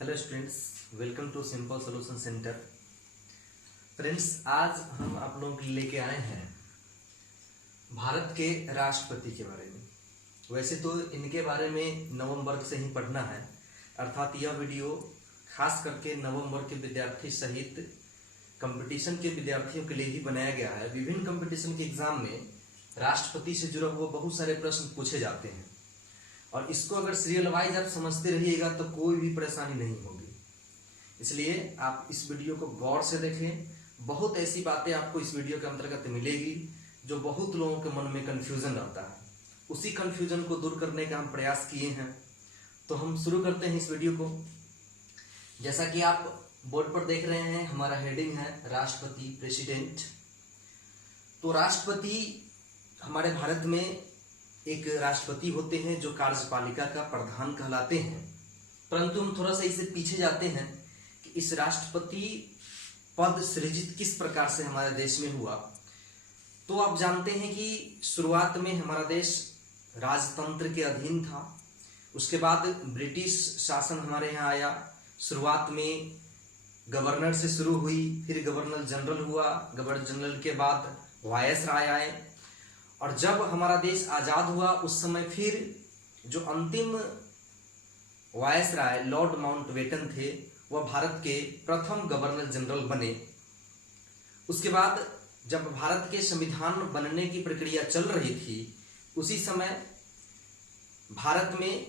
Hello students, welcome to simple solution centre. Friends, आज हम आप लोगों के लिए लेके आए हैं भारत के राष्ट्रपति के बारे में। वैसे तो इनके बारे में नवंबर से ही पढ़ना है, अर्थात यह वीडियो खास करके नवंबर के विद्यार्थी सहित कंपटीशन के विद्यार्थियों के लिए ही बनाया गया है। विभिन्न कंपटीशन के एग्जाम में राष्ट्रपति से जुड़े हुए बहुत सारे प्रश्न पूछे जाते हैं और इसको अगर सीरियल वाइज आप समझते रहिएगा तो कोई भी परेशानी नहीं होगी। इसलिए आप इस वीडियो को गौर से देखें। बहुत ऐसी बातें आपको इस वीडियो के अंतर्गत मिलेगी जो बहुत लोगों के मन में कंफ्यूजन रहता है। उसी कंफ्यूजन को दूर करने का हम प्रयास किए हैं। तो हम शुरू करते हैं इस वीडियो को। जैसा कि आप बोर्ड पर देख रहे हैं, हमारा हेडिंग है राष्ट्रपति, प्रेसिडेंट। तो राष्ट्रपति हमारे भारत में एक राष्ट्रपति होते हैं जो कार्यपालिका का प्रधान कहलाते हैं। परंतु हम थोड़ा सा इससे पीछे जाते हैं कि इस राष्ट्रपति पद सृजित किस प्रकार से हमारे देश में हुआ। तो आप जानते हैं कि शुरुआत में हमारा देश राजतंत्र के अधीन था। उसके बाद ब्रिटिश शासन हमारे यहाँ आया। शुरुआत में गवर्नर से शुरू हुई, फिर गवर्नर जनरल हुआ, गवर्नर जनरल के बाद वायसराय आए। और जब हमारा देश आजाद हुआ उस समय फिर जो अंतिम वायसराय लॉर्ड माउंटबेटन थे वह भारत के प्रथम गवर्नर जनरल बने। उसके बाद जब भारत के संविधान बनने की प्रक्रिया चल रही थी उसी समय भारत में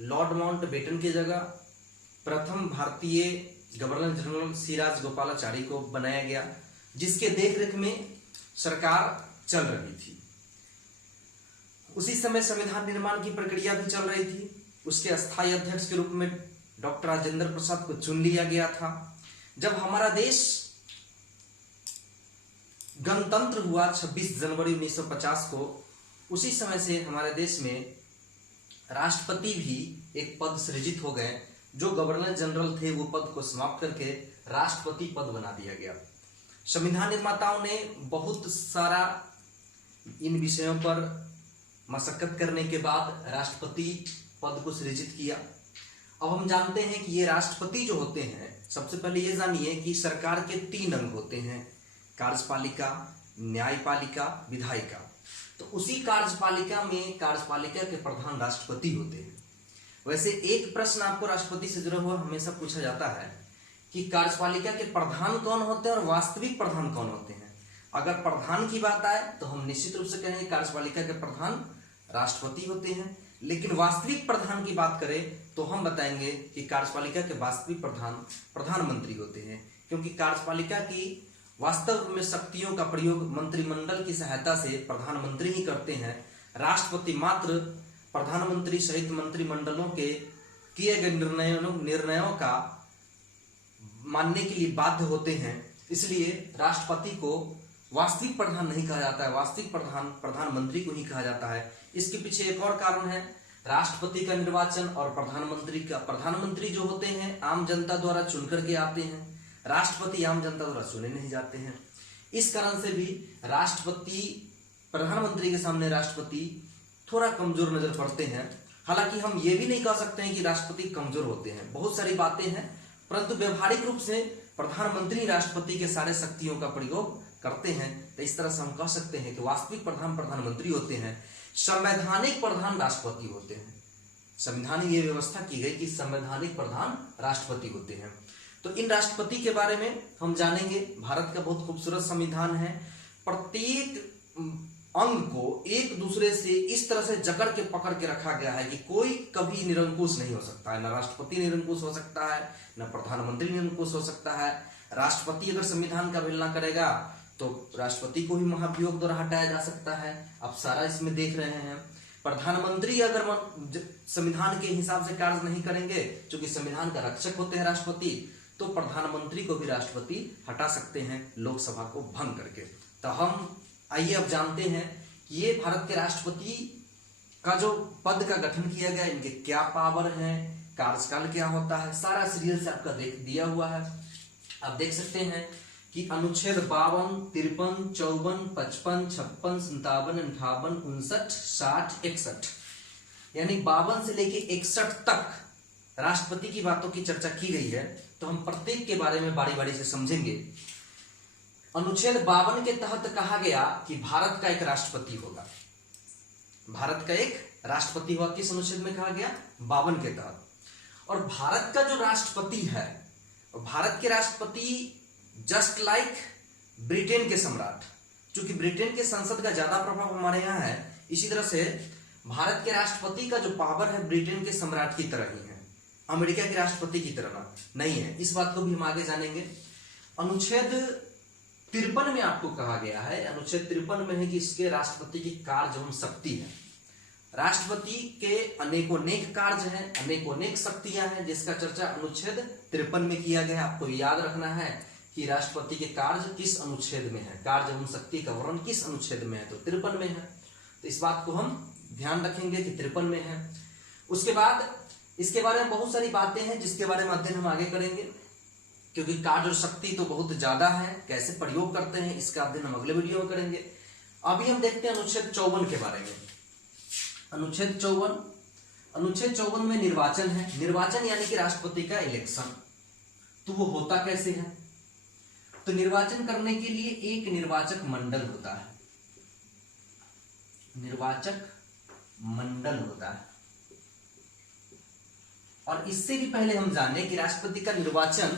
लॉर्ड माउंटबेटन की जगह प्रथम भारतीय गवर्नर जनरल सी राजगोपालाचारी को बनाया गया, जिसके देखरेख में सरकार चल रही थी। उसी समय संविधान निर्माण की प्रक्रिया भी चल रही थी। उसके अस्थायी अध्यक्ष के रूप में डॉक्टर राजेंद्र प्रसाद को चुन लिया गया था। जब हमारा देश गणतंत्र हुआ 26 जनवरी 1950 को, उसी समय से हमारे देश में राष्ट्रपति भी एक पद सृजित हो गए। जो गवर्नर जनरल थे वो पद को समाप्त करके राष्ट्रपति पद बना दिया गया। संविधान निर्माताओं ने बहुत सारा इन विषयों पर मशक्कत करने के बाद राष्ट्रपति पद को सृजित किया। अब हम जानते हैं कि ये राष्ट्रपति जो होते हैं, सबसे पहले ये जानिए कि सरकार के 3 अंग होते हैं, कार्यपालिका, न्यायपालिका, विधायिका। तो उसी कार्यपालिका में कार्यपालिका के प्रधान राष्ट्रपति होते हैं। वैसे एक प्रश्न आपको राष्ट्रपति से जुड़ा हुआ हमेशा पूछा जाता है कि कार्यपालिका के प्रधान कौन होते हैं और वास्तविक प्रधान कौन होते हैं। अगर प्रधान की बात आए तो हम निश्चित रूप से कहेंगे कार्यपालिका के प्रधान राष्ट्रपति होते हैं, लेकिन वास्तविक प्रधान की बात करें तो हम बताएंगे कि कार्यपालिका के वास्तविक प्रधान प्रधानमंत्री होते हैं, क्योंकि कार्यपालिका की वास्तव में शक्तियों का प्रयोग मंत्रिमंडल की सहायता से प्रधानमंत्री ही करते हैं। राष्ट्रपति मात्र प्रधानमंत्री सहित मंत्रिमंडलों के किए गए निर्णयों का मानने के लिए बाध्य होते हैं। इसलिए राष्ट्रपति को वास्तविक प्रधान नहीं कहा जाता है, वास्तविक प्रधान प्रधानमंत्री को ही कहा जाता है। इसके पीछे एक और कारण है, राष्ट्रपति का निर्वाचन और प्रधानमंत्री जो होते हैं आम जनता द्वारा चुन करके आते हैं, राष्ट्रपति आम जनता द्वारा चुने नहीं जाते हैं। इस कारण से भी राष्ट्रपति प्रधानमंत्री के सामने राष्ट्रपति थोड़ा कमजोर नजर पड़ते हैं। हालांकि हम ये भी नहीं कह सकते हैं कि राष्ट्रपति कमजोर होते हैं, बहुत सारी बातें हैं, परंतु व्यवहारिक रूप से प्रधानमंत्री राष्ट्रपति के सारे शक्तियों का प्रयोग करते हैं। तो इस तरह से हम कह सकते हैं कि वास्तविक प्रधान प्रधानमंत्री होते हैं, संवैधानिक प्रधान राष्ट्रपति होते हैं। संविधान में ये व्यवस्था की गई कि संवैधानिक प्रधान राष्ट्रपति होते हैं। तो इन राष्ट्रपति के बारे में हम जानेंगे। भारत का बहुत खूबसूरत संविधान है। प्रत्येक अंग को एक दूसरे से इस तरह से जकड़ के पकड़ के रखा गया है कि कोई कभी निरंकुश नहीं हो सकता है। न राष्ट्रपति निरंकुश हो सकता है, न प्रधानमंत्री निरंकुश हो सकता है। राष्ट्रपति अगर संविधान का अवहेलना करेगा तो राष्ट्रपति को भी महाभियोग द्वारा हटाया जा सकता है। आप सारा इसमें देख रहे हैं। प्रधानमंत्री अगर संविधान के हिसाब से कार्य नहीं करेंगे, क्योंकि संविधान का रक्षक होते हैं राष्ट्रपति, तो प्रधानमंत्री को भी राष्ट्रपति हटा सकते हैं लोकसभा को भंग करके। तो हम आइए अब जानते हैं कि ये भारत के राष्ट्रपति का जो पद का गठन किया गया, इनके क्या पावर है, कार्यकाल क्या होता है, सारा सीरियल से आपका दिया हुआ है। आप देख सकते हैं कि अनुच्छेद 52, 53, 54, 55, 56, 57, 58, 59, 60, 61 यानी 52 से लेके 61 तक राष्ट्रपति की बातों की चर्चा की गई है, तो हम प्रत्येक के बारे में बारी बारी से समझेंगे। अनुच्छेद 52 के तहत कहा गया कि भारत का एक राष्ट्रपति होगा। भारत का एक राष्ट्रपति होगा, किस अनुच्छेद में कहा गया? 52 के तहत। और भारत का जो राष्ट्रपति है, भारत के राष्ट्रपति जस्ट लाइक ब्रिटेन के सम्राट, चूंकि ब्रिटेन के संसद का ज्यादा प्रभाव हमारे यहाँ है, इसी तरह से भारत के राष्ट्रपति का जो पावर है ब्रिटेन के सम्राट की तरह ही है, अमेरिका के राष्ट्रपति की तरह नहीं है। इस बात को भी हम आगे जानेंगे। अनुच्छेद 53 में आपको कहा गया है, अनुच्छेद 53 में है कि इसके राष्ट्रपति की कार्य एवं शक्ति है। राष्ट्रपति के अनेकोनेक कार्य हैं, अनेकोनेक शक्तियां हैं, जिसका चर्चा अनुच्छेद 53 में किया गया है। आपको याद रखना है कि राष्ट्रपति के कार्य किस अनुच्छेद में है, कार्य एवं शक्ति का वर्णन किस अनुच्छेद में है, तो 53 में है। तो इस बात को हम ध्यान रखेंगे कि 53 में है। उसके बाद इसके बारे में बहुत सारी बातें हैं जिसके बारे में अध्ययन हम आगे करेंगे, क्योंकि कार्य और शक्ति तो बहुत ज्यादा है, कैसे प्रयोग करते हैं इसका अध्ययन हम अगले वीडियो में करेंगे। अभी हम देखते हैं अनुच्छेद 54 के बारे में। अनुच्छेद 54 में निर्वाचन है। निर्वाचन यानी कि राष्ट्रपति का इलेक्शन। तो वो होता कैसे है? तो निर्वाचन करने के लिए एक निर्वाचक मंडल होता है, निर्वाचक मंडल होता है। और इससे भी पहले हम जाने कि राष्ट्रपति का निर्वाचन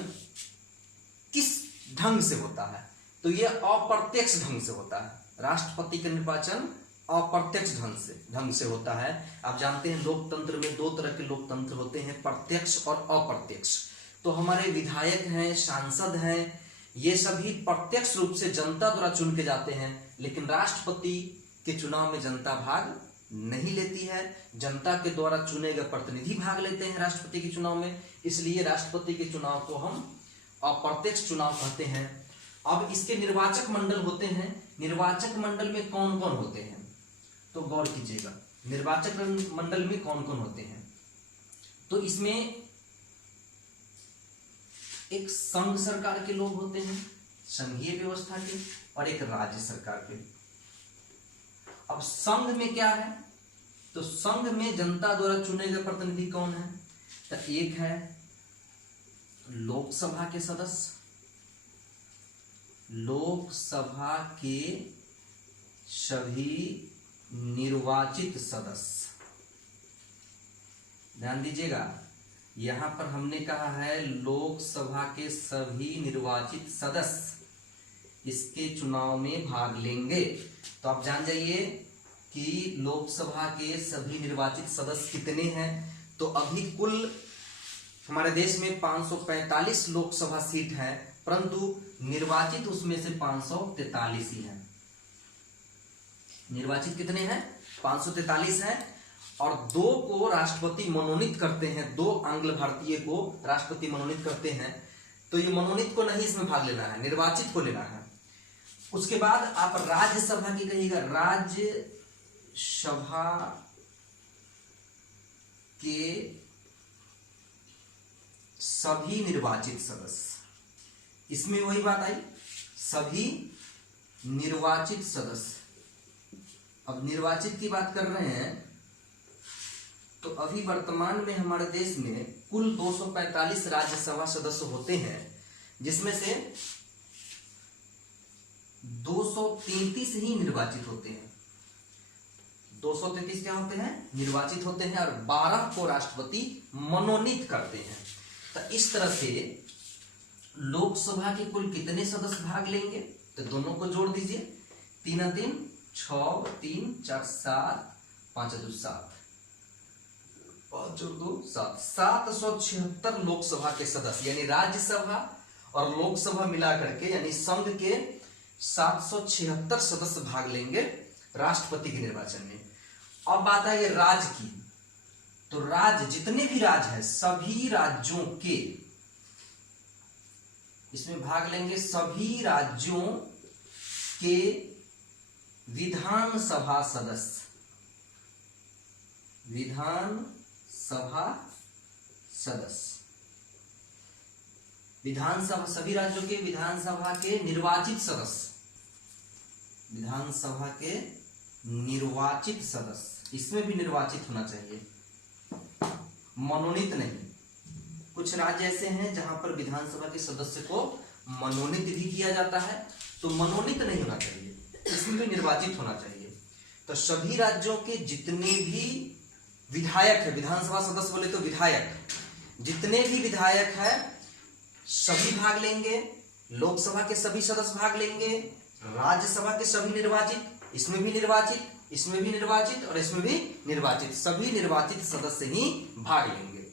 किस ढंग से होता है, तो यह अप्रत्यक्ष ढंग से होता है। राष्ट्रपति का निर्वाचन अप्रत्यक्ष ढंग से होता है। आप जानते हैं लोकतंत्र में दो तरह के लोकतंत्र होते हैं, प्रत्यक्ष और अप्रत्यक्ष। तो हमारे विधायक हैं, सांसद हैं, ये सभी प्रत्यक्ष रूप से जनता द्वारा चुन के जाते हैं, लेकिन राष्ट्रपति के चुनाव में जनता भाग नहीं लेती है। जनता के द्वारा चुने गए प्रतिनिधि भाग लेते हैं राष्ट्रपति के चुनाव में, इसलिए राष्ट्रपति के चुनाव को हम अप्रत्यक्ष चुनाव कहते हैं। अब इसके निर्वाचक मंडल होते हैं। निर्वाचक मंडल में कौन कौन होते हैं, तो गौर कीजिएगा, निर्वाचक मंडल में कौन कौन होते हैं। तो इसमें एक संघ सरकार के लोग होते हैं, संघीय व्यवस्था के, और एक राज्य सरकार के। अब संघ में क्या है, तो संघ में जनता द्वारा चुने गए प्रतिनिधि कौन है, तो एक है लोकसभा के सदस्य, लोकसभा के सभी निर्वाचित सदस्य। ध्यान दीजिएगा, यहां पर हमने कहा है लोकसभा के सभी निर्वाचित सदस्य इसके चुनाव में भाग लेंगे। तो आप जान जाइए कि लोकसभा के सभी निर्वाचित सदस्य कितने हैं। तो अभी कुल हमारे देश में 545 लोकसभा सीट है, परंतु निर्वाचित उसमें से 543 ही हैं। निर्वाचित कितने हैं? 543 हैं, और 2 को राष्ट्रपति मनोनीत करते हैं, 2 आंग्ल भारतीय को राष्ट्रपति मनोनीत करते हैं। तो ये मनोनीत को नहीं इसमें भाग लेना है, निर्वाचित को लेना है। उसके बाद आप राज्यसभा की कहिएगा, राज्यसभा के सभी निर्वाचित सदस्य। इसमें वही बात आई, सभी निर्वाचित सदस्य। अब निर्वाचित की बात कर रहे हैं, तो अभी वर्तमान में हमारे देश में कुल 245 राज्यसभा सदस्य होते हैं, जिसमें से 233 ही निर्वाचित होते हैं। 233 क्या होते हैं? निर्वाचित होते हैं, और 12 को राष्ट्रपति मनोनीत करते हैं। तो इस तरह से लोकसभा के कुल कितने सदस्य भाग लेंगे, तो दोनों को जोड़ दीजिए, 3 3 6 3 4 7 5 2 7 5 2 7 776 लोकसभा के सदस्य, यानी राज्यसभा और लोकसभा मिलाकर के, यानी संघ के 776 सदस्य भाग लेंगे राष्ट्रपति के निर्वाचन में। अब बात है ये राज्य की, तो राज्य जितने भी राज्य हैं सभी राज्यों के इसमें भाग लेंगे, सभी राज्यों के विधानसभा सदस्य, विधानसभा सदस्य, विधानसभा, सभी राज्यों के विधानसभा के निर्वाचित सदस्य, विधानसभा के निर्वाचित सदस्य, इसमें भी निर्वाचित होना चाहिए, मनोनीत नहीं। कुछ राज्य ऐसे हैं जहां पर विधानसभा के सदस्य को मनोनीत भी किया जाता है, तो मनोनीत नहीं होना चाहिए, इसमें भी निर्वाचित होना चाहिए। तो सभी राज्यों के जितने भी विधायक है, विधानसभा सदस्य बोले तो विधायक, जितने भी विधायक है सभी भाग लेंगे, लोकसभा के सभी सदस्य भाग लेंगे, राज्यसभा के सभी निर्वाचित, इसमें भी निर्वाचित, इसमें भी निर्वाचित और इसमें भी निर्वाचित, सभी निर्वाचित सदस्य ही भाग लेंगे।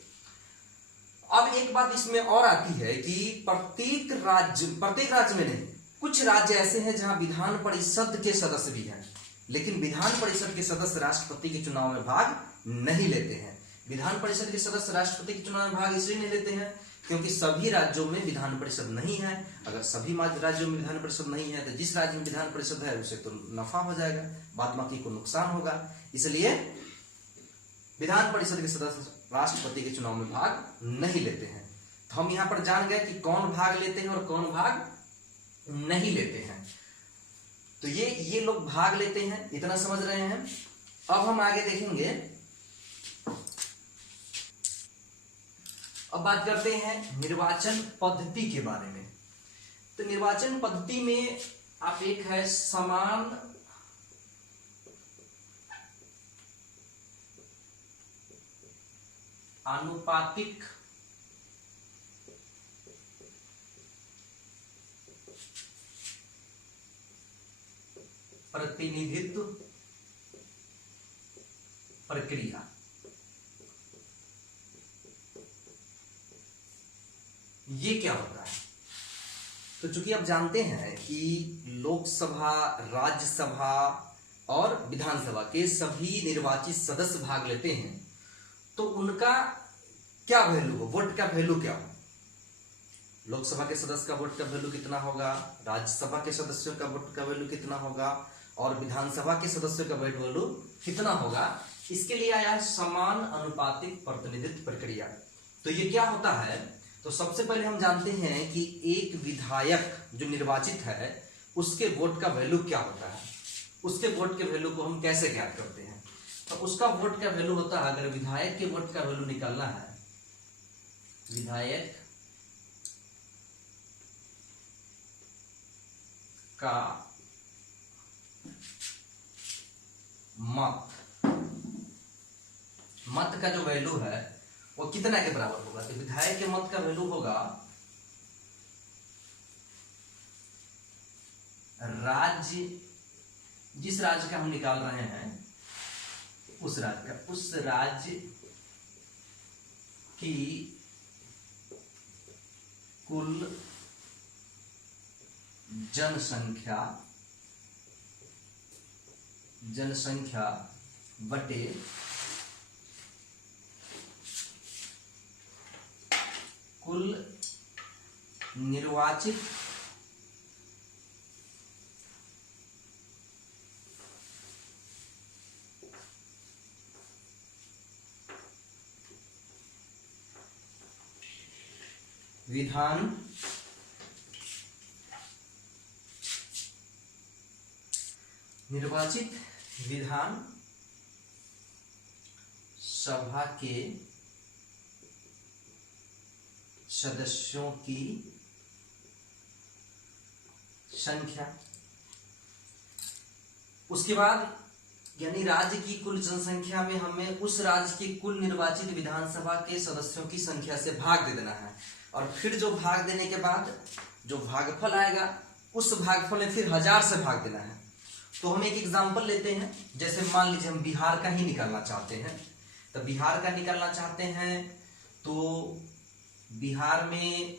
अब एक बात इसमें और आती है कि प्रत्येक राज्य में नहीं, कुछ राज्य ऐसे हैं जहां विधान परिषद के सदस्य भी हैं, लेकिन विधान परिषद के सदस्य राष्ट्रपति के चुनाव में भाग नहीं लेते हैं। विधान परिषद के सदस्य राष्ट्रपति के चुनाव में भाग इसलिए नहीं लेते हैं क्योंकि सभी राज्यों में विधान परिषद नहीं है। अगर सभी राज्यों में विधान परिषद नहीं है तो जिस राज्य में विधान परिषद है उसे तो नफा हो जाएगा, बाद बाकी को नुकसान होगा, इसलिए विधान परिषद के सदस्य राष्ट्रपति के चुनाव में भाग नहीं लेते हैं। तो हम यहां पर जान गए कि कौन भाग लेते हैं और कौन भाग नहीं लेते हैं। तो ये लोग भाग लेते हैं, इतना समझ रहे हैं। अब हम आगे देखेंगे, अब बात करते हैं निर्वाचन पद्धति के बारे में। तो निर्वाचन पद्धति में आप एक है समान आनुपातिक प्रतिनिधित्व प्रक्रिया, ये क्या होता है? तो चूंकि आप जानते हैं कि लोकसभा, राज्यसभा और विधानसभा के सभी निर्वाचित सदस्य भाग लेते हैं, तो उनका क्या वैल्यू हो, वोट का वैल्यू क्या हो? लोकसभा के सदस्य का वोट का वैल्यू कितना होगा, राज्यसभा के सदस्यों का वोट का वैल्यू कितना होगा और विधानसभा के सदस्यों का वोट वैल्यू कितना होगा, इसके लिए आया समान अनुपातिक प्रतिनिधित्व प्रक्रिया। तो ये क्या होता है? तो सबसे पहले हम जानते हैं कि एक विधायक जो निर्वाचित है उसके वोट का वैल्यू क्या होता है, उसके वोट के वैल्यू को हम कैसे ज्ञात करते हैं? तो उसका वोट का वैल्यू होता है, अगर विधायक के वोट का वैल्यू निकालना है, विधायक का मत का जो वैल्यू है वो कितना के बराबर होगा? तो विधायक के मत का वैल्यू होगा राज्य, जिस राज्य का हम निकाल रहे हैं उस राज्य की कुल जनसंख्या बटे कुल निर्वाचित विधान सभा के सदस्यों की संख्या। उसके बाद यानी राज्य की कुल जनसंख्या में हमें उस राज्य की कुल निर्वाचित विधानसभा के सदस्यों की संख्या से भाग दे देना है, और फिर जो भाग देने के बाद जो भागफल आएगा उस भागफल में फिर 1000 से भाग देना है। तो हम एक एग्जांपल लेते हैं, जैसे मान लीजिए हम बिहार का ही निकालना चाहते हैं, तो बिहार का निकालना चाहते हैं तो बिहार में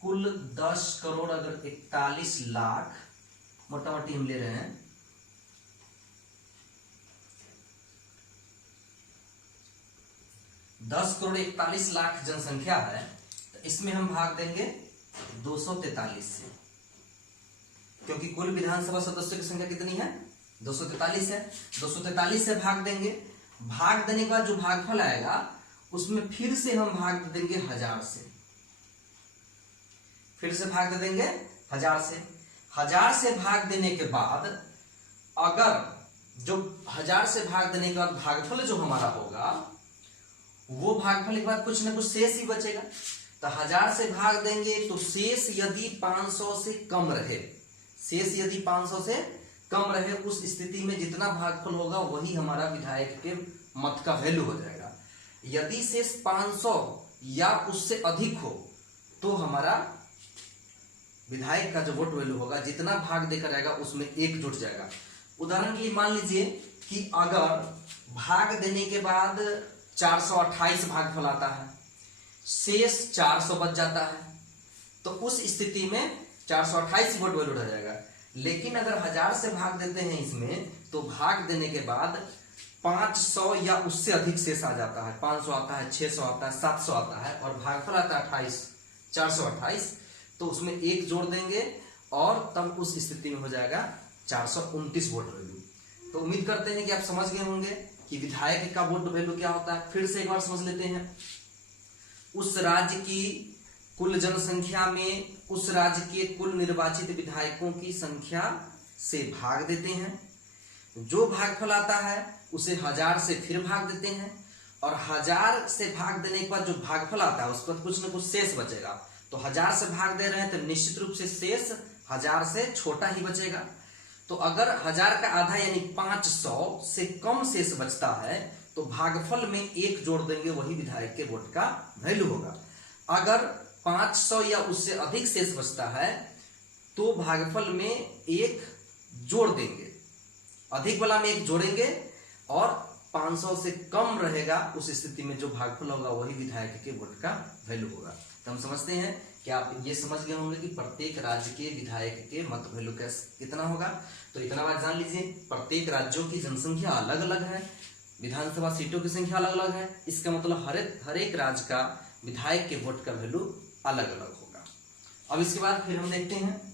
कुल 10 करोड़ अगर 41 लाख मोटा मोटी हम ले रहे हैं, 10 करोड़ 41 लाख जनसंख्या है, तो इसमें हम भाग देंगे 243 से, क्योंकि कुल विधानसभा सदस्यों की संख्या कितनी है? 243 है। 243 से भाग देंगे, भाग देने के बाद जो भागफल आएगा उसमें फिर से हम भाग दे देंगे 1000 से, फिर से भाग दे देंगे 1000 से। 1000 से भाग देने के बाद अगर जो 1000 से भाग देने के बाद भागफल जो हमारा होगा वो भागफल के बाद कुछ ना कुछ शेष ही बचेगा। तो 1000 से भाग देंगे तो शेष यदि 500 से कम रहे, शेष यदि 500 से कम रहे, उस स्थिति में जितना भागफल होगा वही हमारा विधायक के मत का वैल्यू हो जाएगा। यदि शेष 500 या उससे अधिक हो तो हमारा विधायक का जो वोट वैल्यू होगा, जितना भाग देकर आएगा उसमें 1 जुट जाएगा। उदाहरण के लिए मान लीजिए कि अगर भाग देने के बाद 428 भागफल आता है, शेष 400 बच जाता है, तो उस स्थिति में 428 वोट वैल्यू रह जाएगा। लेकिन अगर 1000 से भाग देते हैं इसमें, तो भाग देने के बाद 500 या उससे अधिक शेष आ जाता है, 500 आता है, 600 आता है, 700 आता है और भागफल आता है 428, तो उसमें 1 जोड़ देंगे और तब उस स्थिति में हो जाएगा 429 वोट वैल्यू। तो उम्मीद करते हैं कि आप समझ गए होंगे कि विधायक का वोट वैल्यू क्या होता है। फिर से एक बार समझ लेते हैं। उस राज्य की कुल जनसंख्या में उस राज्य के कुल निर्वाचित विधायकों की संख्या से भाग देते हैं। जो भागफल आता है उसे 1000 से फिर भाग देते हैं और 1000 से भाग देने के बाद जो भागफल आता है उस पर कुछ न कुछ शेष बचेगा। तो 1000 से भाग दे रहे हैं तो निश्चित रूप से शेष 1000 से छोटा ही बचेगा। तो अगर 1000 का आधा यानी 500 से कम शेष बचता है तो भागफल में 1 जोड़ देंगे, वही विधायक के वोट का वैल्यू होगा। अगर 500 या उससे अधिक शेष बचता है तो भागफल में 1 जोड़ देंगे, अधिक वाला में 1 जोड़ेंगे और 500 से कम रहेगा, उस स्थिति में जो भागफल होगा वही विधायक के वोट का वैल्यू होगा। तो हम समझते हैं कि आप ये समझ गए होंगे कि प्रत्येक राज्य के विधायक के मत वैल्यू कितना होगा। तो इतना बात जान लीजिए, प्रत्येक राज्यों की जनसंख्या अलग अलग है, विधानसभा सीटों की संख्या अलग अलग है। इसका मतलब हर एक राज्य का विधायक के वोट का वैल्यू अलग अलग होगा। अब इसके बाद फिर हम देखते हैं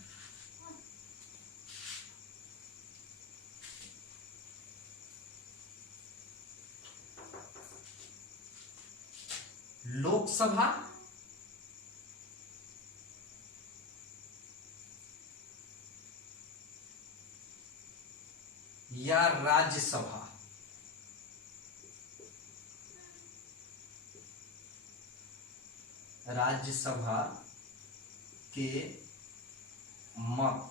लोकसभा या राज्यसभा। राज्यसभा के मत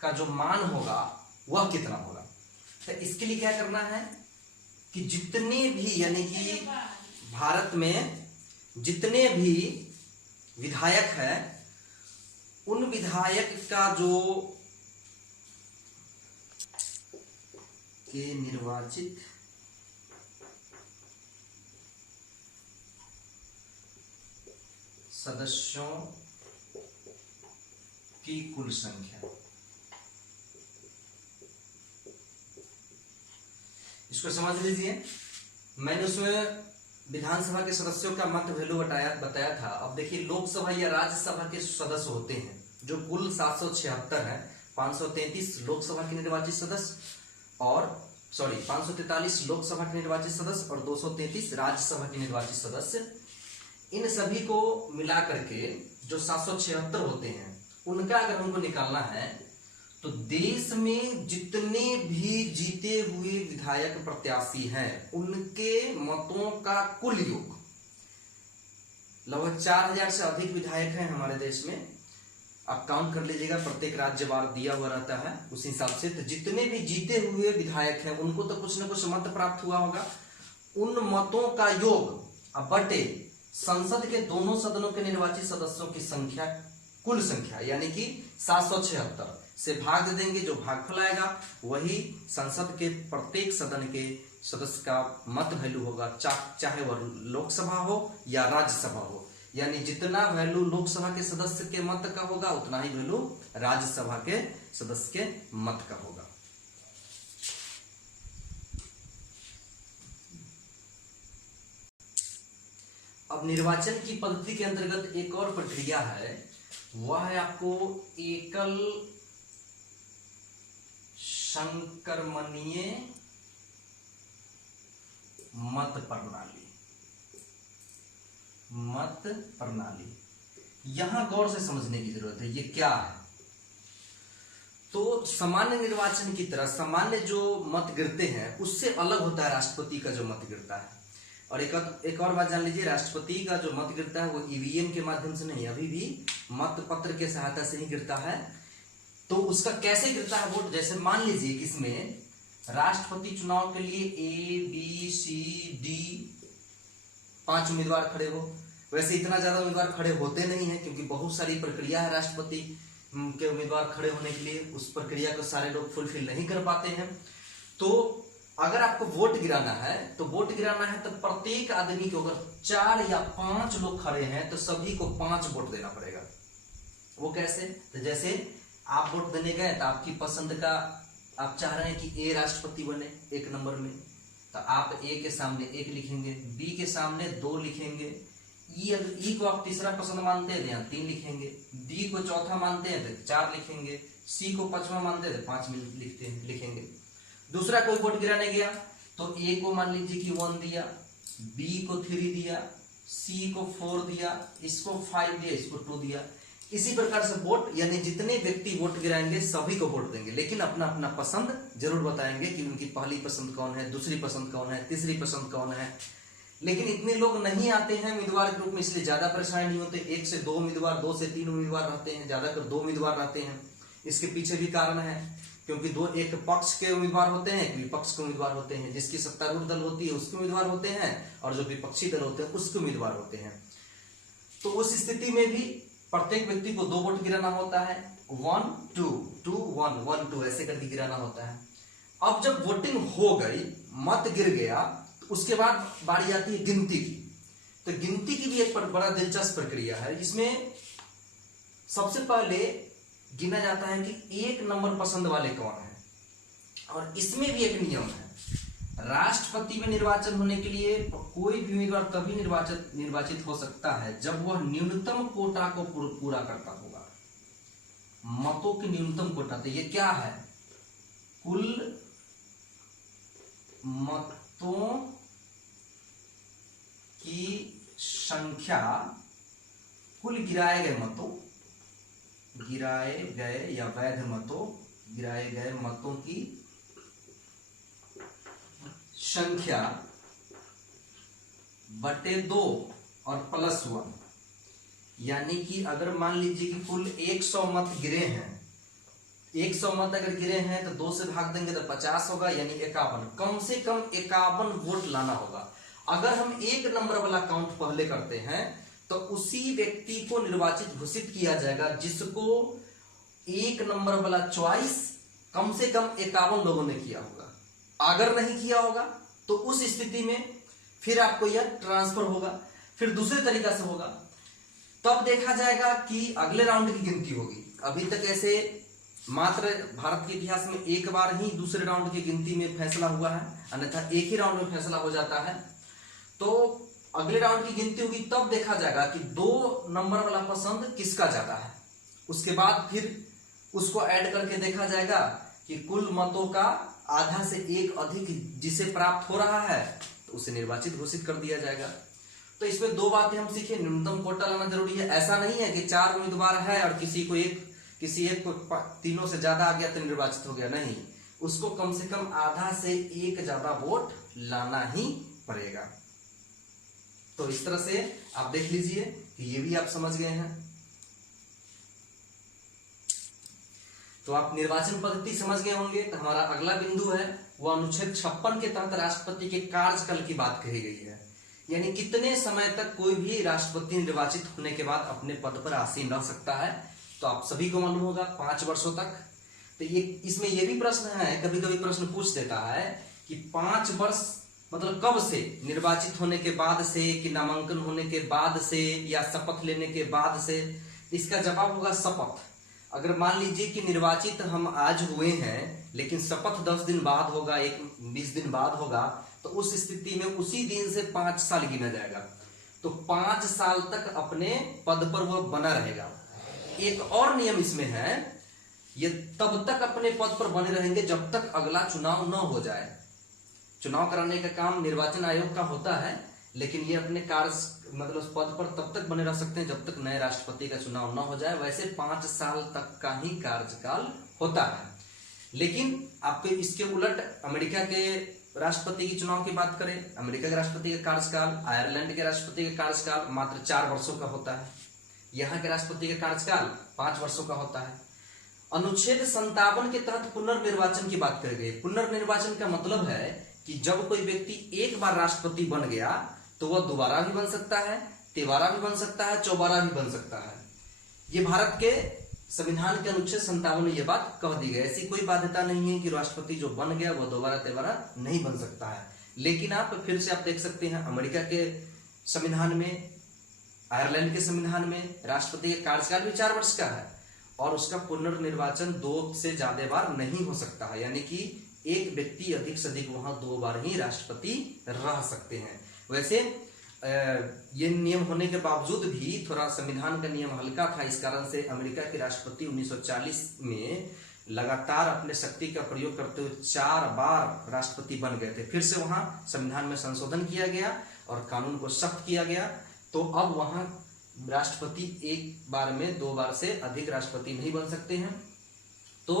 का जो मान होगा वह कितना होगा। तो इसके लिए क्या करना है कि जितने भी यानी कि भारत में जितने भी विधायक हैं उन विधायक का जो के निर्वाचित सदस्यों की कुल संख्या, इसको समझ लीजिए। मैंने उसमें विधानसभा के सदस्यों का मत वैल्यू बताया था। अब देखिए लोकसभा या राज्यसभा के सदस्य होते हैं जो कुल 776 है, 533 लोकसभा के निर्वाचित सदस्य और 543 लोकसभा के निर्वाचित सदस्य और 233 राज्यसभा के निर्वाचित सदस्य। इन सभी को मिला करके जो 776 होते हैं उनका अगर हमको निकालना है तो देश में जितने भी जीते हुए विधायक प्रत्याशी हैं उनके मतों का कुल योग, लगभग 4000 से अधिक विधायक हैं हमारे देश में। आप काउंट कर लीजिएगा, प्रत्येक राज्य वार दिया हुआ रहता है उस हिसाब से। तो जितने भी जीते हुए विधायक हैं उनको तो कुछ न कुछ मत प्राप्त हुआ होगा। उन मतों का योग अब बटे संसद के दोनों सदनों के निर्वाचित सदस्यों की संख्या, कुल संख्या यानी कि 776 से भाग दे देंगे। जो भागफल आएगा वही संसद के प्रत्येक सदन के सदस्य का मत वैल्यू होगा, चाहे वह लोकसभा हो या राज्यसभा हो। यानी जितना वैल्यू लोकसभा के सदस्य के मत का होगा उतना ही वैल्यू राज्यसभा के सदस्य के मत का होगा। अब निर्वाचन की पद्धति के अंतर्गत एक और प्रक्रिया है, वह है आपको एकल संक्रमणीय मत प्रणाली। मत प्रणाली यहां गौर से समझने की जरूरत है, ये क्या है। तो सामान्य निर्वाचन की तरह सामान्य जो मत गिरते हैं उससे अलग होता है राष्ट्रपति का जो मत गिरता है। और एक और बात जान लीजिए, राष्ट्रपति का जो मत गिरता है वो ईवीएम के माध्यम से नहीं, अभी भी मत पत्र के सहायता से ही गिरता है। तो उसका कैसे गिरता है वोट, जैसे मान लीजिए कि इसमें राष्ट्रपति चुनाव के लिए ABCD 5 उम्मीदवार खड़े हो। वैसे इतना ज्यादा उम्मीदवार खड़े होते नहीं है, क्योंकि बहुत सारी प्रक्रिया है राष्ट्रपति के उम्मीदवार खड़े होने के लिए, उस प्रक्रिया को सारे लोग फुलफिल नहीं कर पाते हैं। तो अगर आपको वोट गिराना है तो प्रत्येक आदमी को अगर 4 या 5 लोग खड़े हैं तो सभी को 5 वोट देना पड़ेगा। वो कैसे, तो जैसे आप वोट देने गए तो आपकी पसंद का आप चाह रहे हैं कि ए राष्ट्रपति बने 1 नंबर में, तो आप ए के सामने 1 लिखेंगे, बी के सामने 2 लिखेंगे, ई को आप तीसरा पसंद मानते हैं तो यहाँ 3 लिखेंगे, डी को चौथा मानते हैं तो 4 लिखेंगे, सी को 5वां मानते हैं तो 5 लिखेंगे। दूसरा कोई वोट गिराने गया तो ए को मान लीजिए कि 1 दिया, बी को 3 दिया, सी को 4 दिया, इसको 5 दिया, इसको 2 दिया। इसी प्रकार से वोट, यानी जितने व्यक्ति वोट गिराएंगे सभी को वोट देंगे, लेकिन अपना अपना पसंद जरूर बताएंगे कि उनकी पहली पसंद कौन है, दूसरी पसंद कौन है, तीसरी पसंद कौन है। लेकिन इतने लोग नहीं आते हैं उम्मीदवार के रूप में, इसलिए ज्यादा परेशानी नहीं होते। 1 से 2 उम्मीदवार, 2 से 3 उम्मीदवार रहते हैं, ज्यादातर 2 उम्मीदवार रहते हैं। इसके पीछे भी कारण है, क्योंकि एक पक्ष के उम्मीदवार होते हैं, एक विपक्ष के उम्मीदवार होते हैं। जिसकी सत्तारूढ़ दल होती है उसके उम्मीदवार होते हैं, और जो विपक्षी दल होते हैं उसके उम्मीदवार होते हैं। तो उस स्थिति में भी प्रत्येक व्यक्ति को 2 वोट गिराना होता है, 1 2 2 1 1 2 ऐसे करके गिराना होता है। अब जब वोटिंग हो गई, मत गिर गया, तो उसके बाद बारी आती है गिनती की। तो गिनती की भी एक बड़ा दिलचस्प प्रक्रिया है, जिसमें सबसे पहले गिना जाता है कि 1 नंबर पसंद वाले कौन है। और इसमें भी एक नियम है, राष्ट्रपति में निर्वाचन होने के लिए कोई भी उम्मीदवार तभी निर्वाचित हो सकता है जब वह न्यूनतम कोटा को पूरा करता होगा। मतों की न्यूनतम कोटा, तो ये क्या है, कुल मतों की संख्या, कुल गिराए गए या वैध मतों, गिराए गए मतों की संख्या बटे 2 और +1। यानी कि अगर मान लीजिए कि कुल 100 मत गिरे हैं, 100 मत अगर गिरे हैं तो 2 से भाग देंगे तो 50 होगा, यानी 51। कम से कम 51 वोट लाना होगा। अगर हम 1 नंबर वाला काउंट पहले करते हैं तो उसी व्यक्ति को निर्वाचित घोषित किया जाएगा जिसको 1 नंबर वाला चॉइस कम से कम 51 लोगों ने किया होगा। अगर नहीं किया होगा तो उस स्थिति में फिर आपको यह ट्रांसफर होगा, फिर दूसरे तरीका से होगा। तब देखा जाएगा कि अगले राउंड की गिनती होगी। अभी तक ऐसे मात्र भारत के इतिहास में एक बार ही दूसरे राउंड की गिनती में फैसला हुआ है, अन्यथा एक ही राउंड में फैसला हो जाता है। तो अगले राउंड की गिनती होगी, तब देखा जाएगा कि 2 नंबर वाला पसंद किसका ज्यादा है। उसके बाद फिर उसको ऐड करके देखा जाएगा कि कुल मतों का आधा से 1 अधिक जिसे प्राप्त हो रहा है तो उसे निर्वाचित घोषित कर दिया जाएगा। तो इसमें 2 बातें हम सीखे, न्यूनतम कोटा लाना जरूरी है। ऐसा नहीं है कि 4 उम्मीदवार है और किसी एक को 3 से ज्यादा आ गया तो निर्वाचित हो गया, नहीं, उसको कम से कम आधा से 1 ज्यादा वोट लाना ही पड़ेगा। तो इस तरह से आप देख लीजिए कि ये भी आप समझ गए हैं। तो आप निर्वाचन पद्धति समझ गए होंगे। तो हमारा अगला बिंदु है वो अनुच्छेद 56 के तहत राष्ट्रपति के कार्यकाल की बात कही गई है, यानी कितने समय तक कोई भी राष्ट्रपति निर्वाचित होने के बाद अपने पद पर आसीन रह सकता है। तो आप सभी को मालूम होगा 5 वर्षों तक। तो इसमें यह भी प्रश्न है, कभी कभी प्रश्न पूछ देता है कि 5 वर्ष मतलब कब से, निर्वाचित होने के बाद से कि नामांकन होने के बाद से या शपथ लेने के बाद से। इसका जवाब होगा शपथ। अगर मान लीजिए कि निर्वाचित हम आज हुए हैं लेकिन शपथ 10 दिन बाद होगा, 20 दिन बाद होगा, तो उस स्थिति में उसी दिन से 5 साल गिना जाएगा। तो 5 साल तक अपने पद पर वह बना रहेगा। एक और नियम इसमें है, ये तब तक अपने पद पर बने रहेंगे जब तक अगला चुनाव न हो जाए। चुनाव कराने का काम निर्वाचन आयोग का होता है, लेकिन ये अपने मतलब पद पर तब तक बने रह सकते हैं जब तक नए राष्ट्रपति का चुनाव न हो जाए। वैसे 5 साल तक का ही कार्यकाल होता है। लेकिन आपके इसके उलट अमेरिका के राष्ट्रपति की चुनाव की बात करें, अमेरिका के राष्ट्रपति का कार्यकाल, आयरलैंड के राष्ट्रपति का कार्यकाल मात्र 4 वर्षों का होता है। यहाँ के राष्ट्रपति का कार्यकाल 5 वर्षों का होता है। अनुच्छेद 57 के तहत पुनर्निर्वाचन की बात करी गई। पुनर्निर्वाचन का मतलब है कि जब कोई व्यक्ति एक बार राष्ट्रपति बन गया तो वह दोबारा भी बन सकता है, तिबारा भी बन सकता है, चौबारा भी बन सकता है। ये भारत के संविधान के अनुच्छेद 57 में यह बात कह दी गई। ऐसी कोई बाध्यता नहीं है कि राष्ट्रपति जो बन गया वो दोबारा तिबारा नहीं बन सकता है। लेकिन आप फिर से आप देख सकते हैं अमेरिका के संविधान में, आयरलैंड के संविधान में राष्ट्रपति का कार्यकाल भी 4 वर्ष का है और उसका पुनर्निर्वाचन 2 से ज्यादा बार नहीं हो सकता है, यानी कि एक व्यक्ति अधिक से अधिक वहां 2 बार ही राष्ट्रपति रह सकते हैं। वैसे ये नियम होने के बावजूद भी थोड़ा संविधान का नियम हल्का था, इस कारण से अमेरिका के राष्ट्रपति 1940 में लगातार अपने शक्ति का प्रयोग करते हुए 4 बार राष्ट्रपति बन गए थे। फिर से वहां संविधान में संशोधन किया गया और कानून को सख्त किया गया, तो अब वहां राष्ट्रपति एक बार में 2 बार से अधिक राष्ट्रपति नहीं बन सकते हैं। तो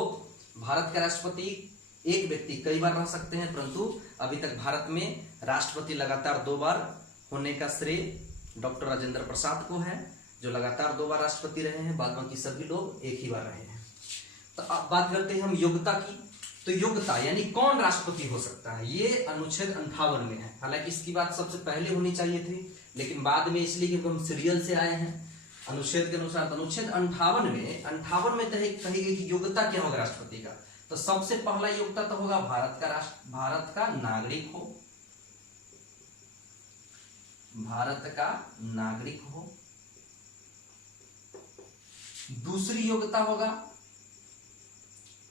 भारत का राष्ट्रपति एक व्यक्ति कई बार रह सकते हैं, परंतु अभी तक भारत में राष्ट्रपति लगातार 2 बार होने का श्रेय डॉक्टर राजेंद्र प्रसाद को है, जो लगातार 2 बार राष्ट्रपति रहे हैं। बाद बाकी सभी लोग एक ही बार रहे हैं। तो अब बात करते हैं हम योग्यता की। तो योग्यता यानी कौन राष्ट्रपति हो सकता है, ये अनुच्छेद 58 में है। हालांकि इसकी बात सबसे पहले होनी चाहिए थी, लेकिन बाद में इसलिए क्योंकि हम सीरियल से आए हैं अनुच्छेद के अनुसार। तो अनुच्छेद 58 में कही गई कि योग्यता क्या होगा राष्ट्रपति का। तो सबसे पहला योग्यता तो होगा भारत का नागरिक हो, भारत का नागरिक हो। दूसरी योग्यता होगा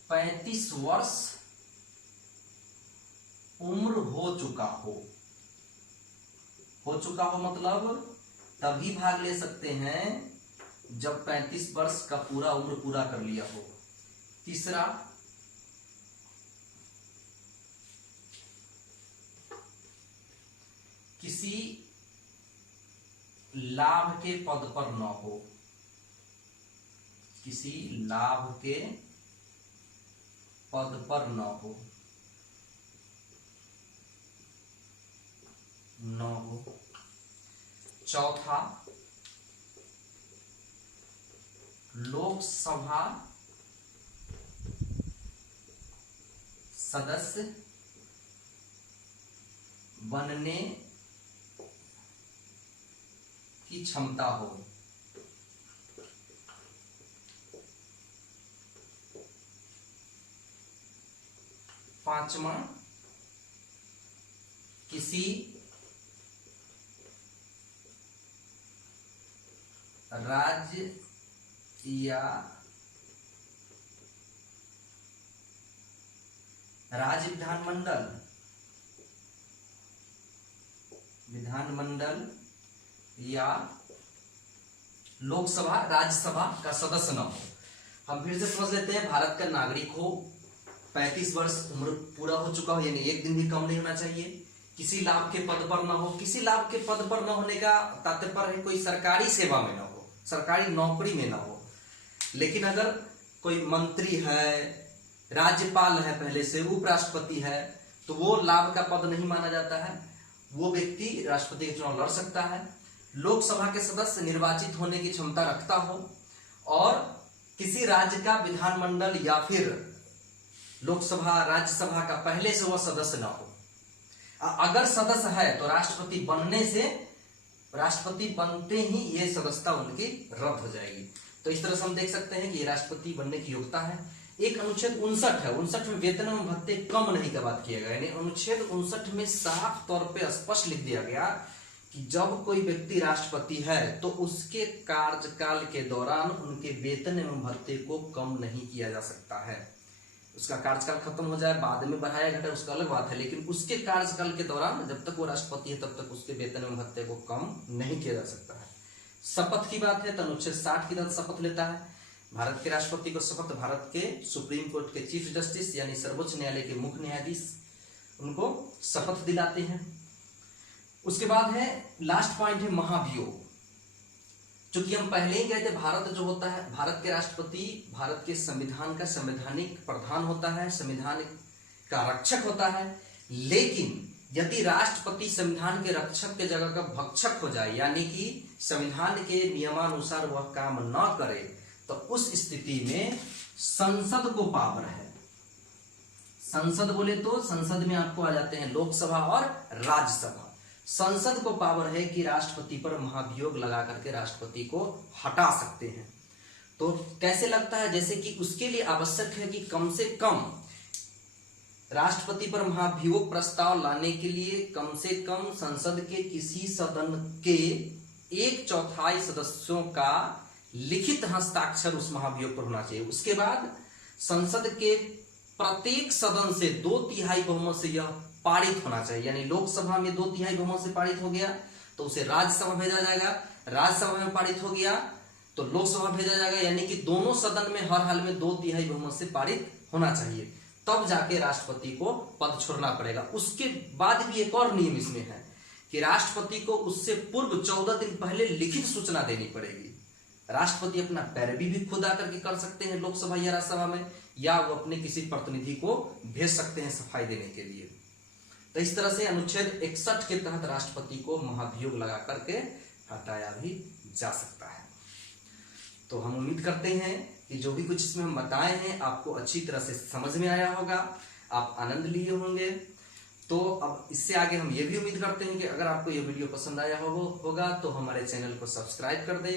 35 वर्ष उम्र हो चुका हो। मतलब तभी भाग ले सकते हैं जब 35 वर्ष का पूरा उम्र पूरा कर लिया हो। तीसरा किसी लाभ के पद पर न हो, किसी लाभ के पद पर न हो। चौथा लोकसभा सदस्य बनने की क्षमता हो। पांचवा किसी राज्य या राज्य विधानमंडल या लोकसभा राज्यसभा का सदस्य न हो। हम फिर से समझ लेते हैं, भारत का नागरिक हो, 35 वर्ष उम्र पूरा हो चुका हो, यानी एक दिन भी कम नहीं होना चाहिए, किसी लाभ के पद पर न हो। किसी लाभ के पद पर न होने का तात्पर्य है कोई सरकारी सेवा में न हो, सरकारी नौकरी में न हो। लेकिन अगर कोई मंत्री है, राज्यपाल है, पहले से उपराष्ट्रपति है, तो वो लाभ का पद नहीं माना जाता है, वो व्यक्ति राष्ट्रपति के चुनाव लड़ सकता है। लोकसभा के सदस्य निर्वाचित होने की क्षमता रखता हो और किसी राज्य का विधानमंडल या फिर लोकसभा राज्यसभा का पहले से वह सदस्य न हो। अगर सदस्य है तो राष्ट्रपति बनते ही ये सदस्यता उनकी रद्द हो जाएगी। तो इस तरह से हम देख सकते हैं कि ये राष्ट्रपति बनने की योग्यता है। एक अनुच्छेद 59 है, 59 में वेतन एवं भत्ते कम नहीं का बात किया गया, यानी अनुच्छेद 59 में साफ तौर पे स्पष्ट लिख दिया गया कि जब कोई व्यक्ति राष्ट्रपति है तो उसके कार्यकाल के दौरान उनके वेतन एवं भत्ते को कम नहीं किया जा सकता है। उसका कार्यकाल खत्म हो जाए, बाद में बढ़ाया घटाया उसका अलग बात है, लेकिन उसके कार्यकाल के दौरान जब तक वो राष्ट्रपति है तब तक उसके वेतन एवं भत्ते को कम नहीं किया जा सकता है। शपथ की बात है तो अनुच्छेद 60 के तहत शपथ लेता है। भारत के राष्ट्रपति को शपथ भारत के सुप्रीम कोर्ट के चीफ जस्टिस यानी सर्वोच्च न्यायालय के मुख्य न्यायाधीश उनको शपथ दिलाते हैं। उसके बाद है लास्ट पॉइंट है महाभियोग। चूंकि हम पहले ही कहते भारत जो होता है, भारत के राष्ट्रपति भारत के संविधान का संवैधानिक प्रधान होता है, संविधान का रक्षक होता है, लेकिन यदि राष्ट्रपति संविधान के रक्षक के जगह का भक्षक हो जाए, यानी कि संविधान के नियमानुसार वह काम न करे, तो उस स्थिति में संसद को पावर है। संसद बोले तो संसद में आपको आ जाते हैं लोकसभा और राज्यसभा। संसद को पावर है कि राष्ट्रपति पर महाभियोग लगा करके राष्ट्रपति को हटा सकते हैं। तो कैसे लगता है, जैसे कि उसके लिए आवश्यक है कि कम से कम राष्ट्रपति पर महाभियोग प्रस्ताव लाने के लिए कम से कम संसद के किसी सदन के 1/4 सदस्यों का लिखित हस्ताक्षर उस महाभियोग पर होना चाहिए। उसके बाद संसद के प्रत्येक सदन से 2/3 बहुमत से यह पारित होना चाहिए। यानी लोकसभा में 2/3 बहुमत से पारित हो गया तो उसे राज्यसभा भेजा जाएगा, राज्यसभा में पारित हो गया तो लोकसभा भेजा जाएगा, यानी कि दोनों सदन में हर हाल में 2/3 बहुमत से पारित होना चाहिए, तब जाके राष्ट्रपति को पद छोड़ना पड़ेगा। उसके बाद भी एक और नियम इसमें है कि राष्ट्रपति को उससे पूर्व 14 दिन पहले लिखित सूचना देनी पड़ेगी। राष्ट्रपति अपना पैरवी भी खुद आकर के कर सकते हैं लोकसभा या राज्यसभा में, या वो अपने किसी प्रतिनिधि को भेज सकते हैं सफाई देने के लिए। तो इस तरह से अनुच्छेद 61 के तहत राष्ट्रपति को महाभियोग लगा करके हटाया भी जा सकता है। तो हम उम्मीद करते हैं कि जो भी कुछ इसमें हम बताए हैं आपको अच्छी तरह से समझ में आया होगा, आप आनंद लिए होंगे। तो अब इससे आगे हम ये भी उम्मीद करते हैं कि अगर आपको ये वीडियो पसंद आया होगा तो हमारे चैनल को सब्सक्राइब कर दे,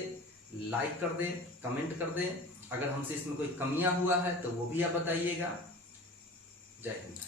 लाइक कर दे, कमेंट कर दे। अगर हमसे इसमें कोई कमियां हुआ है तो वो भी आप बताइएगा। जय हिंद।